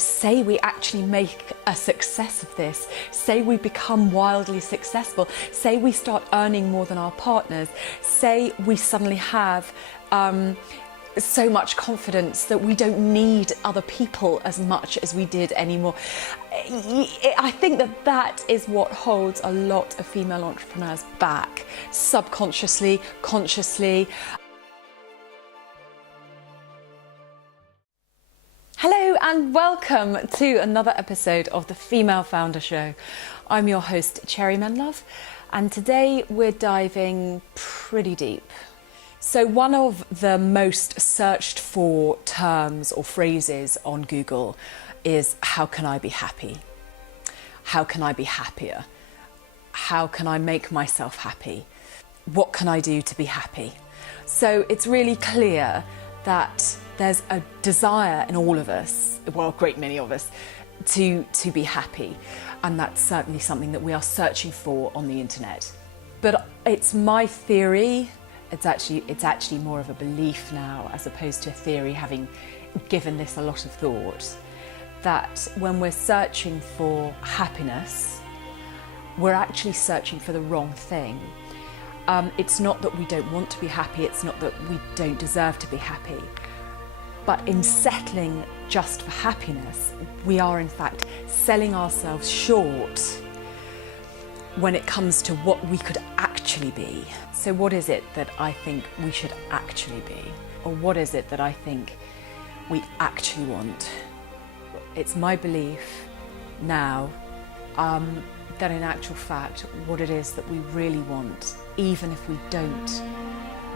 say we actually make a success of this, say we become wildly successful, say we start earning more than our partners, say we suddenly have so much confidence that we don't need other people as much as we did anymore. I think that that is what holds a lot of female entrepreneurs back, subconsciously, consciously. Hello and welcome to another episode of the Female Founder Show. I'm your host, Menlove, and today we're diving pretty deep. So one of the most searched for terms or phrases on Google is, how can I be happy? How can I be happier? How can I make myself happy? What can I do to be happy? So it's really clear that there's a desire in all of us, well, a great many of us, to be happy. And that's certainly something that we are searching for on the internet. But it's my theory, it's actually more of a belief now, as opposed to a theory, having given this a lot of thought, that when we're searching for happiness, we're actually searching for the wrong thing. It's not that we don't want to be happy, it's not that we don't deserve to be happy, but in settling just for happiness, we are in fact selling ourselves short when it comes to what we could actually be. So what is it that I think we should actually be? Or what is it that I think we actually want? It's my belief now that in actual fact, what it is that we really want, even if we don't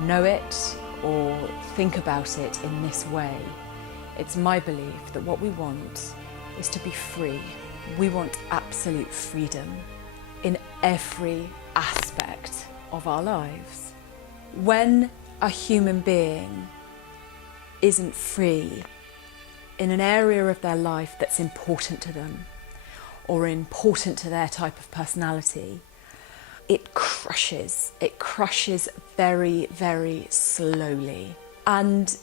know it or think about it in this way, it's my belief that what we want is to be free. We want absolute freedom in every aspect of our lives. When a human being isn't free in an area of their life that's important to them or important to their type of personality, it crushes very, very slowly. And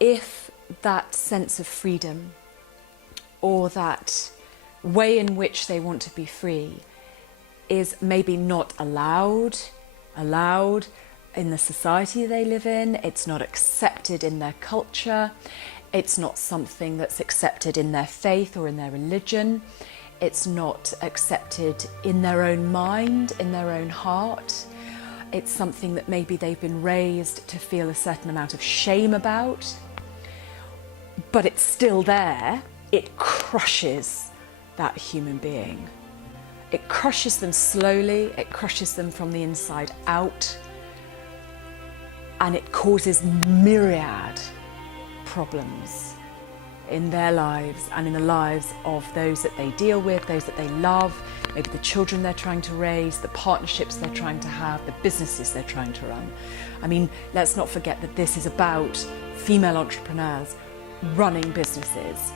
if that sense of freedom or that way in which they want to be free is maybe not allowed in the society they live in, it's not accepted in their culture, it's not something that's accepted in their faith or in their religion, it's not accepted in their own mind, in their own heart, it's something that maybe they've been raised to feel a certain amount of shame about, but it's still there, it crushes that human being. It crushes them slowly, it crushes them from the inside out, and it causes myriad problems in their lives and in the lives of those that they deal with, those that they love, maybe the children they're trying to raise, the partnerships they're trying to have, the businesses they're trying to run. I mean, let's not forget that this is about female entrepreneurs running businesses.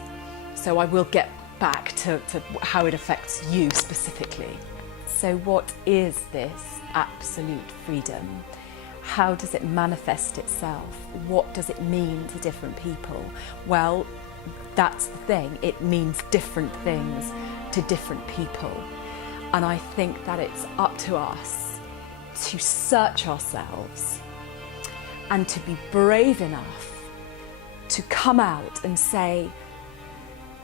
So I will get back to how it affects you specifically. So what is this absolute freedom? How does it manifest itself? What does it mean to different people? Well, that's the thing. It means different things to different people. And I think that it's up to us to search ourselves and to be brave enough to come out and say,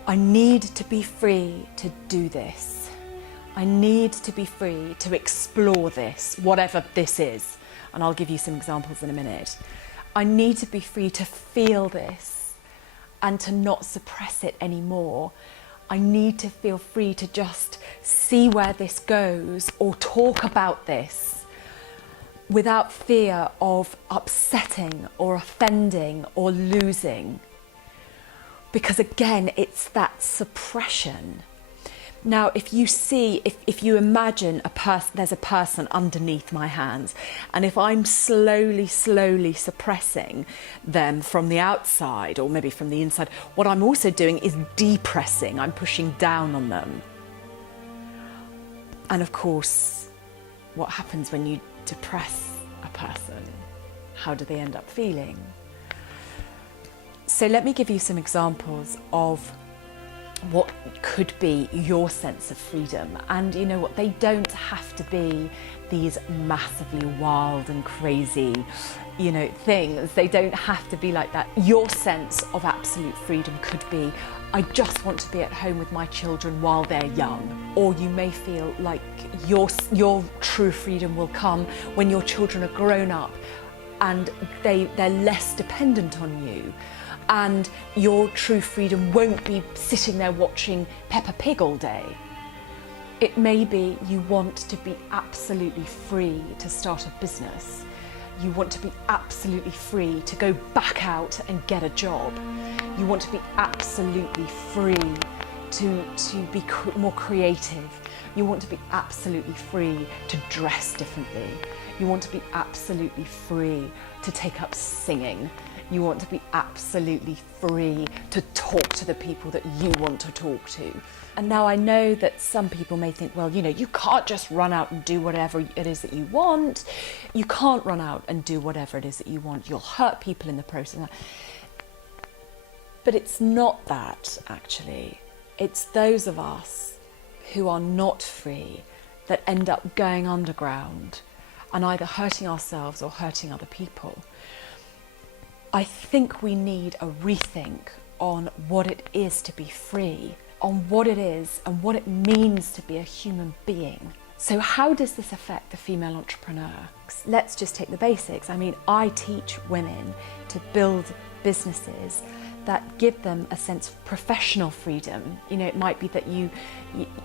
I need to be free to do this. I need to be free to explore this, whatever this is. And I'll give you some examples in a minute. I need to be free to feel this and to not suppress it anymore. I need to feel free to just see where this goes or talk about this without fear of upsetting or offending or losing. Because again, it's that suppression. Now, if you imagine there's a person underneath my hands, and if I'm slowly suppressing them from the outside, or maybe from the inside, what I'm also doing is depressing, I'm pushing down on them. And of course, what happens when you depress a person? How do they end up feeling? So let me give you some examples of what could be your sense of freedom. And you know what, they don't have to be these massively wild and crazy, you know, things. They don't have to be like that. Your sense of absolute freedom could be, I just want to be at home with my children while they're young. Or you may feel like your true freedom will come when your children are grown up and they're less dependent on you. And your true freedom won't be sitting there watching Peppa Pig all day. It may be you want to be absolutely free to start a business. You want to be absolutely free to go back out and get a job. You want to be absolutely free to be more creative. You want to be absolutely free to dress differently. You want to be absolutely free to take up singing. You want to be absolutely free to talk to the people that you want to talk to. And now I know that some people may think, well, you know, you can't just run out and do whatever it is that you want. You can't run out and do whatever it is that you want. You'll hurt people in the process. But it's not that, actually. It's those of us who are not free that end up going underground and either hurting ourselves or hurting other people. I think we need a rethink on what it is to be free, on what it is and what it means to be a human being. So how does this affect the female entrepreneur? Let's just take the basics. I mean, I teach women to build businesses that give them a sense of professional freedom. You know, it might be that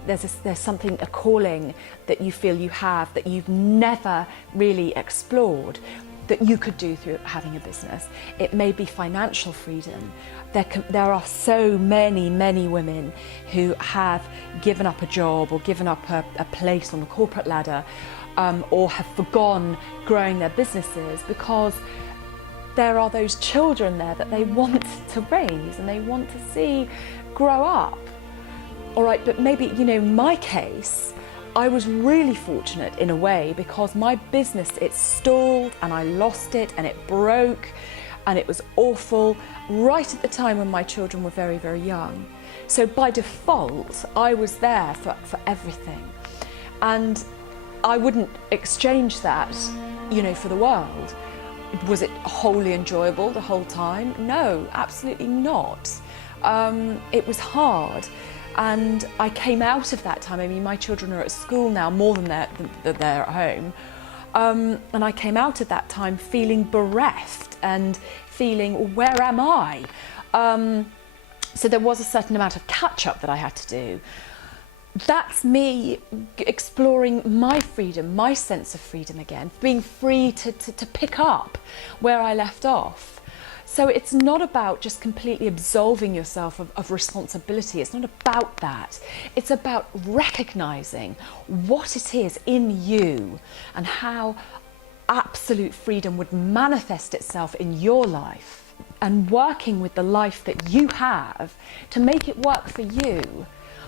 there's something, a calling that you feel you have that you've never really explored, that you could do through having a business. It may be financial freedom. There are so many women who have given up a job or given up a place on the corporate ladder, or have forgone growing their businesses because there are those children there that they want to raise and they want to see grow up. All right, but maybe, you know, in my case, I was really fortunate in a way because my business, it stalled and I lost it and it broke and it was awful right at the time when my children were very, very young. So by default, I was there for everything. And I wouldn't exchange that, you know, for the world. Was it wholly enjoyable the whole time? No, absolutely not. It was hard. And I came out of that time. I mean, my children are at school now more than they're at home. And I came out of that time feeling bereft and feeling, where am I? So there was a certain amount of catch-up that I had to do. That's me exploring my freedom, my sense of freedom again, being free to pick up where I left off. So it's not about just completely absolving yourself of responsibility. It's not about that. It's about recognizing what it is in you and how absolute freedom would manifest itself in your life, and working with the life that you have to make it work for you.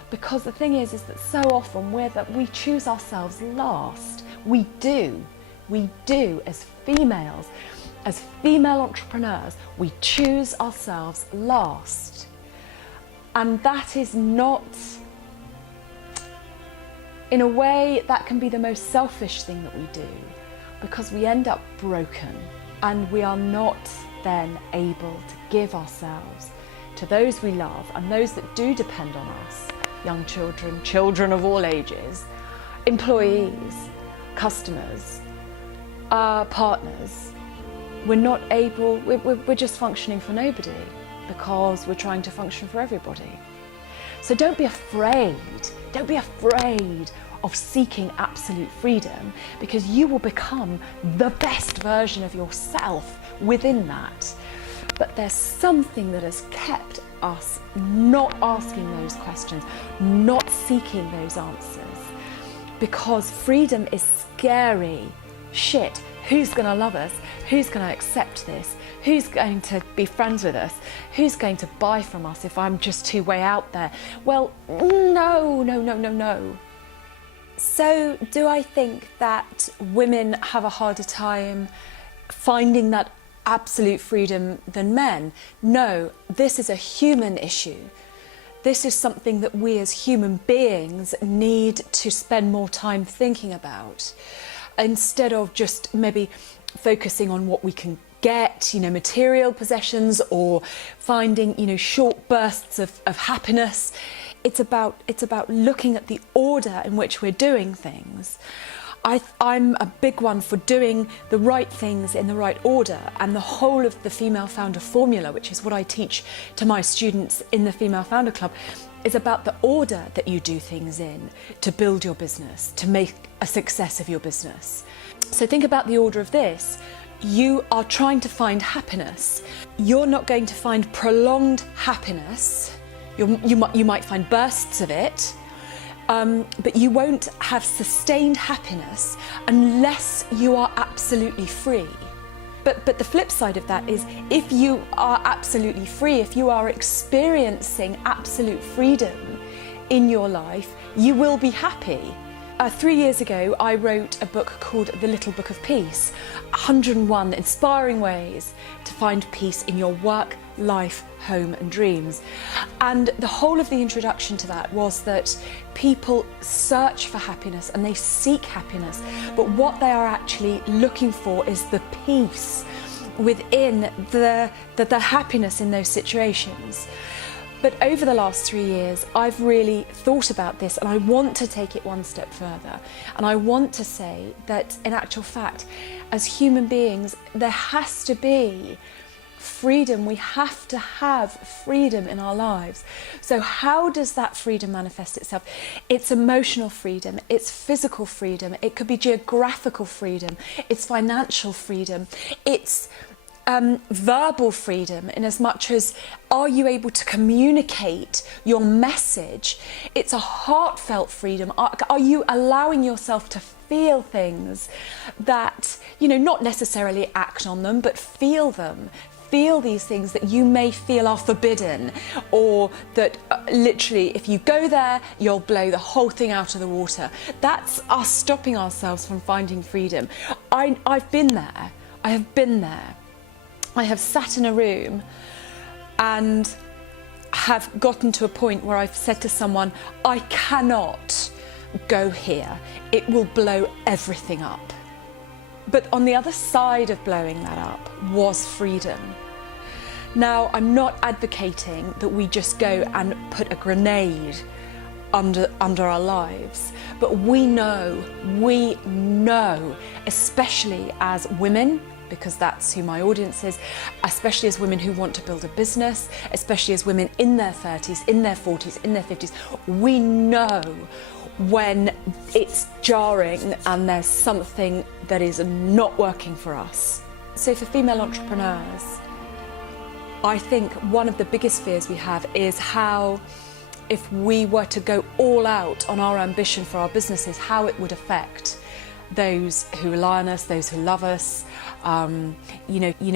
Because the thing is that so often we choose ourselves last. We do as females. As female entrepreneurs, we choose ourselves last. And that is not, in a way, that can be the most selfish thing that we do, because we end up broken and we are not then able to give ourselves to those we love and those that do depend on us, young children, children of all ages, employees, customers, partners. We're not able, we're just functioning for nobody because we're trying to function for everybody. So don't be afraid of seeking absolute freedom, because you will become the best version of yourself within that. But there's something that has kept us not asking those questions, not seeking those answers, because freedom is scary shit. Who's going to love us? Who's going to accept this? Who's going to be friends with us? Who's going to buy from us if I'm just too way out there? Well, no. So do I think that women have a harder time finding that absolute freedom than men? No, this is a human issue. this is something that we as human beings need to spend more time thinking about, instead of just maybe focusing on what we can get, material possessions, or finding, short bursts of happiness. It's about looking at the order in which we're doing things. I'm a big one for doing the right things in the right order, and the whole of the Female Founder Formula, which is what I teach to my students in the Female Founder Club, is about the order that you do things in to build your business, to make a success of your business. So think about the order of this. You are trying to find happiness. You're not going to find prolonged happiness. You might find bursts of it, but you won't have sustained happiness unless you are absolutely free. But the flip side of that is, if you are absolutely free, if you are experiencing absolute freedom in your life, you will be happy. 3 years ago, I wrote a book called The Little Book of Peace, 101 inspiring ways to find peace in your work, life, home and dreams. And the whole of the introduction to that was that people search for happiness and they seek happiness, but what they are actually looking for is the peace within the happiness in those situations. But over the last 3 years, I've really thought about this, and I want to take it one step further. And I want to say that, in actual fact, as human beings, there has to be freedom. We have to have freedom in our lives. So how does that freedom manifest itself? It's emotional freedom, it's physical freedom, it could be geographical freedom, it's financial freedom, it's verbal freedom, in as much as, are you able to communicate your message? It's a heartfelt freedom. Are you allowing yourself to feel things that, not necessarily act on them, but feel them? Feel these things that you may feel are forbidden, or that literally if you go there, you'll blow the whole thing out of the water. That's us stopping ourselves from finding freedom. I've been there. I have been there. I have sat in a room and have gotten to a point where I've said to someone, I cannot go here. It will blow everything up. But on the other side of blowing that up was freedom. Now, I'm not advocating that we just go and put a grenade under our lives, but we know, especially as women, because that's who my audience is, especially as women who want to build a business, especially as women in their 30s, in their 40s, in their 50s, we know when it's jarring and there's something that is not working for us. So for female entrepreneurs, I think one of the biggest fears we have is how, if we were to go all out on our ambition for our businesses, how it would affect those who rely on us, those who love us.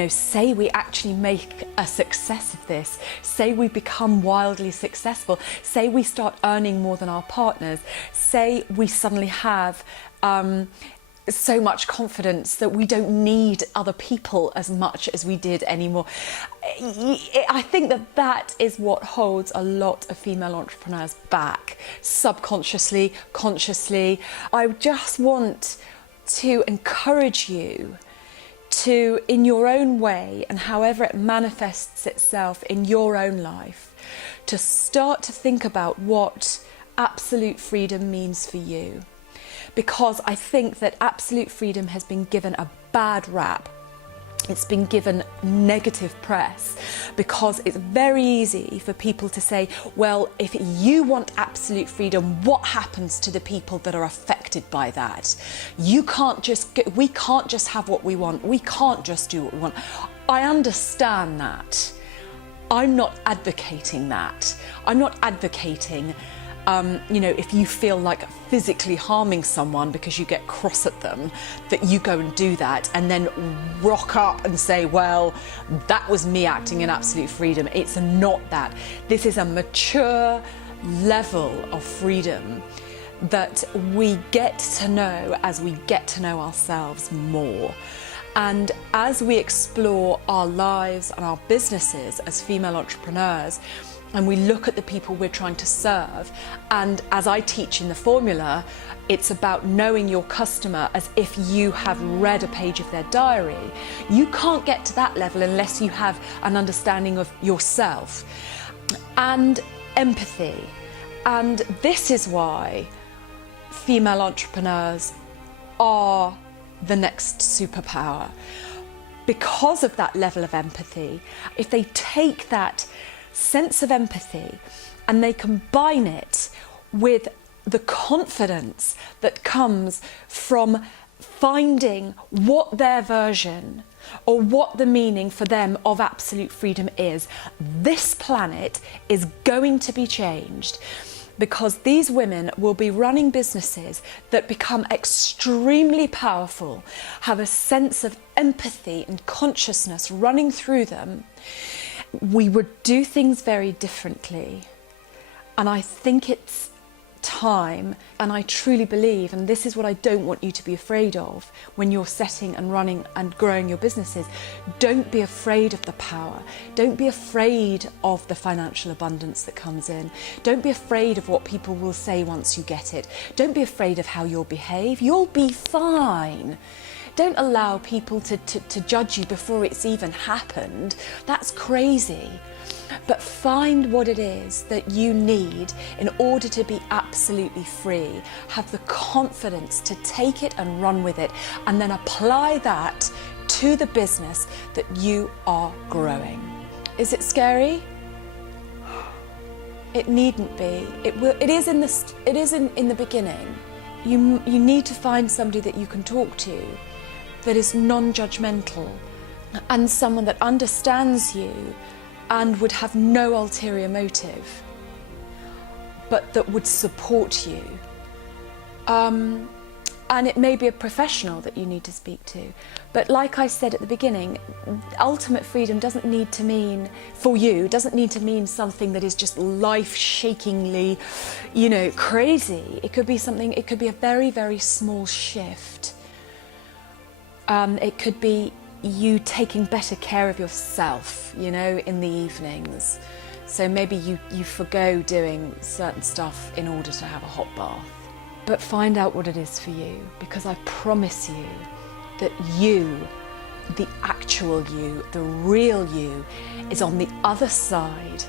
Say we actually make a success of this, say we become wildly successful, say we start earning more than our partners, say we suddenly have so much confidence that we don't need other people as much as we did anymore. I think that is what holds a lot of female entrepreneurs back, subconsciously, consciously. I just want to encourage you to, in your own way, and however it manifests itself in your own life, to start to think about what absolute freedom means for you. Because I think that absolute freedom has been given a bad rap. It's been given negative press, because it's very easy for people to say, well, if you want absolute freedom, what happens to the people that are affected by that? We can't just have what we want. We can't just do what we want. I understand that. I'm not advocating that. I'm not advocating if you feel like physically harming someone because you get cross at them, that you go and do that and then rock up and say, well, that was me acting in absolute freedom. It's not that. This is a mature level of freedom that we get to know as we get to know ourselves more. And as we explore our lives and our businesses as female entrepreneurs, and we look at the people we're trying to serve. And as I teach in the formula, it's about knowing your customer as if you have read a page of their diary. You can't get to that level unless you have an understanding of yourself and empathy. And this is why female entrepreneurs are the next superpower. Because of that level of empathy, if they take that sense of empathy and they combine it with the confidence that comes from finding what their version or what the meaning for them of absolute freedom is, this planet is going to be changed. Because these women will be running businesses that become extremely powerful, have a sense of empathy and consciousness running through them. We would do things very differently. And I think it's time, and I truly believe, and this is what I don't want you to be afraid of when you're setting and running and growing your businesses. Don't be afraid of the power. Don't be afraid of the financial abundance that comes in. Don't be afraid of what people will say once you get it. Don't be afraid of how you'll behave. You'll be fine. Don't allow people to judge you before it's even happened. That's crazy. But find what it is that you need in order to be absolutely free. Have the confidence to take it and run with it, and then apply that to the business that you are growing. Is it scary? It needn't be. It is in the beginning. You need to find somebody that you can talk to that is non-judgmental and someone that understands you and would have no ulterior motive, but that would support you. And it may be a professional that you need to speak to. But like I said at the beginning, ultimate freedom doesn't need to mean, for you, doesn't need to mean something that is just life-shakingly, crazy. It could be something, it could be a very, very small shift. It could be you taking better care of yourself, in the evenings. So maybe you forgo doing certain stuff in order to have a hot bath. But find out what it is for you, because I promise you that you, the actual you, the real you, is on the other side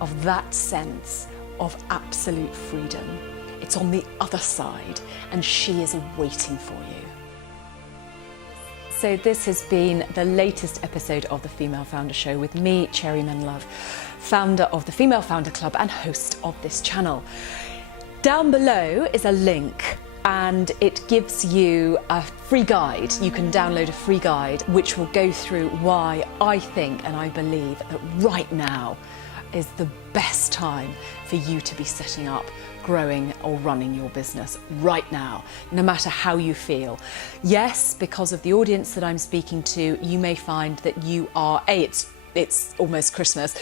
of that sense of absolute freedom. It's on the other side, and she is waiting for you. So this has been the latest episode of the Female Founder Show with me, Cherry Menlove, founder of the Female Founder Club and host of this channel. Down below is a link, and it gives you a free guide. You can download a free guide which will go through why I think and I believe that right now is the best time for you to be setting up, growing or running your business right now, no matter how you feel. Yes, because of the audience that I'm speaking to, you may find that you are, A, it's almost Christmas,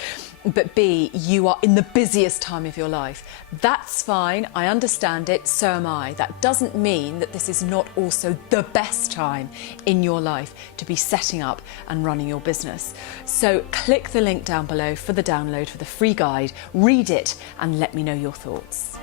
but B, you are in the busiest time of your life. That's fine, I understand it, so am I. That doesn't mean that this is not also the best time in your life to be setting up and running your business. So click the link down below for the download, for the free guide, read it and let me know your thoughts.